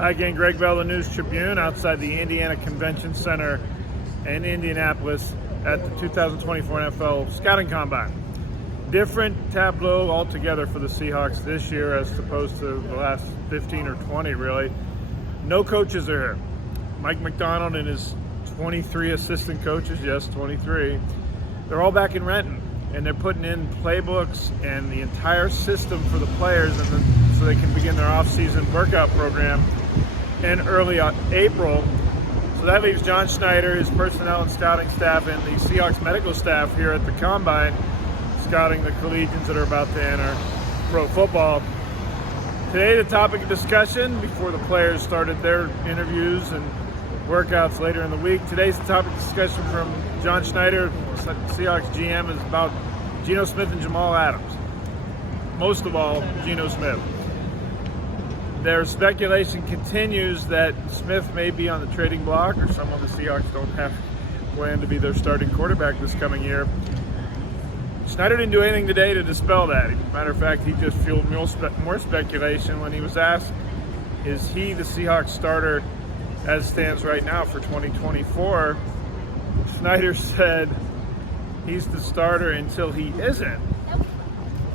Hi again, Greg Bell, the News Tribune, outside the Indiana Convention Center in Indianapolis at the 2024 NFL Scouting Combine. Different tableau altogether for the Seahawks this year as opposed to the last 15 or 20, really. No coaches are here. Mike Macdonald and his 23 assistant coaches, yes, 23, they're all back in Renton, and they're putting in playbooks and the entire system for the players so they can begin their off-season workout program in early April. So that leaves John Schneider, his personnel and scouting staff, and the Seahawks medical staff here at the Combine, scouting the collegians that are about to enter pro football. Today, the topic of discussion before the players started their interviews and workouts later in the week. Today's the topic of discussion from John Schneider, Seahawks GM, is about Geno Smith and Jamal Adams. Most of all, Geno Smith. Their speculation continues that Smith may be on the trading block, or someone the Seahawks don't have planned to be their starting quarterback this coming year. Schneider didn't do anything today to dispel that. Matter of fact, he just fueled more speculation when he was asked, is he the Seahawks starter as stands right now for 2024? Schneider said he's the starter until he isn't.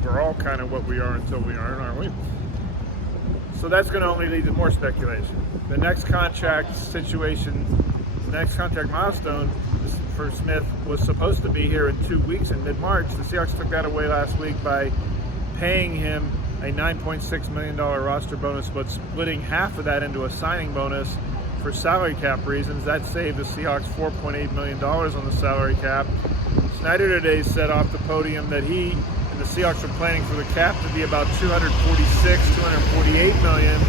We're all kind of what we are until we aren't, aren't we? So that's going to only lead to more speculation. The next contract situation, the next contract milestone for Smith was supposed to be here in 2 weeks in mid-March. The Seahawks took that away last week by paying him a $9.6 million roster bonus, but splitting half of that into a signing bonus for salary cap reasons. That saved the Seahawks $4.8 million on the salary cap. Schneider today said off the podium that he and the Seahawks are planning for the cap to be about $248 million,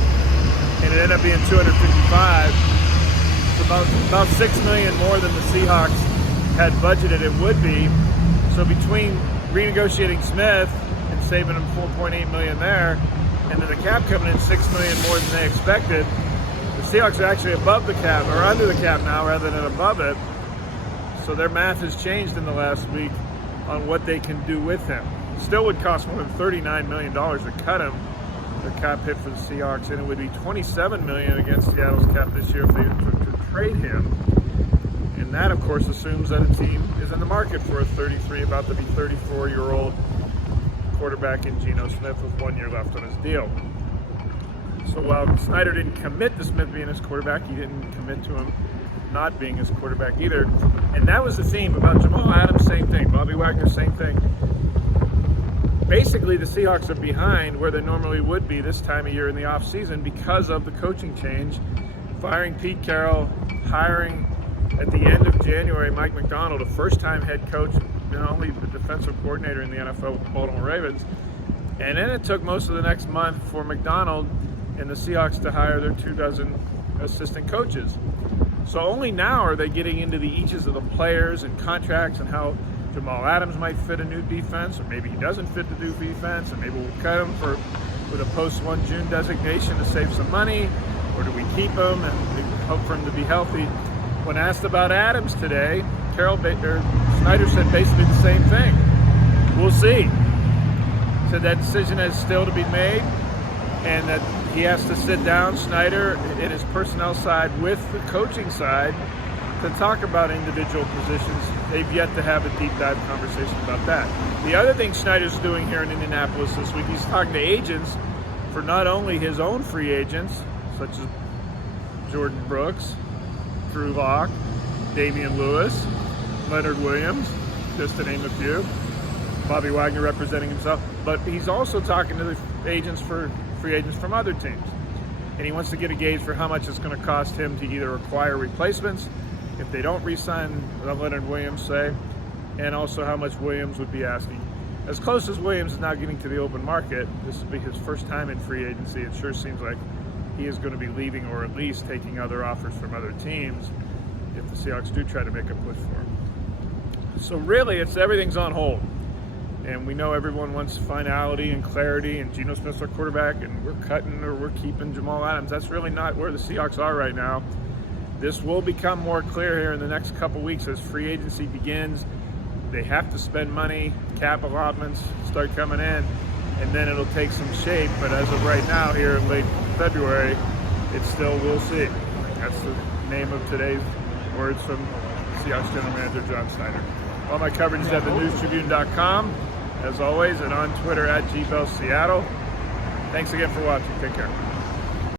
and it ended up being $255. It's about $6 million more than the Seahawks had budgeted it would be. So between renegotiating Smith and saving him $4.8 million there, and then the cap coming in $6 million more than they expected, the Seahawks are actually above the cap, or under the cap now rather than above it. So their math has changed in the last week on what they can do with him. Still would cost more than $39 million to cut him, the cap hit for the Seahawks, and it would be $27 million against Seattle's cap this year if they took to trade him. And that, of course, assumes that a team is in the market for a 33, about to be 34-year-old quarterback in Geno Smith with 1 year left on his deal. So while Schneider didn't commit to Smith being his quarterback, he didn't commit to him not being his quarterback either. And that was the theme about Jamal Adams, same thing. Bobby Wagner, same thing. Basically, the Seahawks are behind where they normally would be this time of year in the offseason because of the coaching change. Firing Pete Carroll, hiring at the end of January Mike Macdonald, a first-time head coach, and only the defensive coordinator in the NFL with the Baltimore Ravens. And then it took most of the next month for Macdonald and the Seahawks to hire their 24 assistant coaches. So only now are they getting into the eaches of the players and contracts and how Jamal Adams might fit a new defense, or maybe he doesn't fit the new defense, and maybe we'll cut him with a post-1 June designation to save some money, or do we keep him and hope for him to be healthy? When asked about Adams today, Schneider said basically the same thing. We'll see. Said that decision is still to be made, and that he has to sit down, Schneider, in his personnel side with the coaching side to talk about individual positions. They've yet to have a deep dive conversation about that. The other thing Schneider's doing here in Indianapolis this week, he's talking to agents for not only his own free agents, such as Jordan Brooks, Drew Lock, Damian Lewis, Leonard Williams, just to name a few. Bobby Wagner representing himself. But he's also talking to the agents for free agents from other teams. And he wants to get a gauge for how much it's going to cost him to either acquire replacements if they don't re-sign Leonard Williams, say, and also how much Williams would be asking. As close as Williams is now getting to the open market, this will be his first time in free agency. It sure seems like he is going to be leaving, or at least taking other offers from other teams if the Seahawks do try to make a push for him. So really, everything's on hold. And we know everyone wants finality and clarity, and Geno Smith's our quarterback, and we're cutting or we're keeping Jamal Adams. That's really not where the Seahawks are right now. This will become more clear here in the next couple weeks as free agency begins. They have to spend money, cap allotments start coming in, and then it'll take some shape. But as of right now, here in late February, it's still we'll see. That's the name of today's words from Seahawks General Manager John Schneider. All my coverage is at thenewstribune.com, as always, and on Twitter at GBellSeattle. Thanks again for watching. Take care.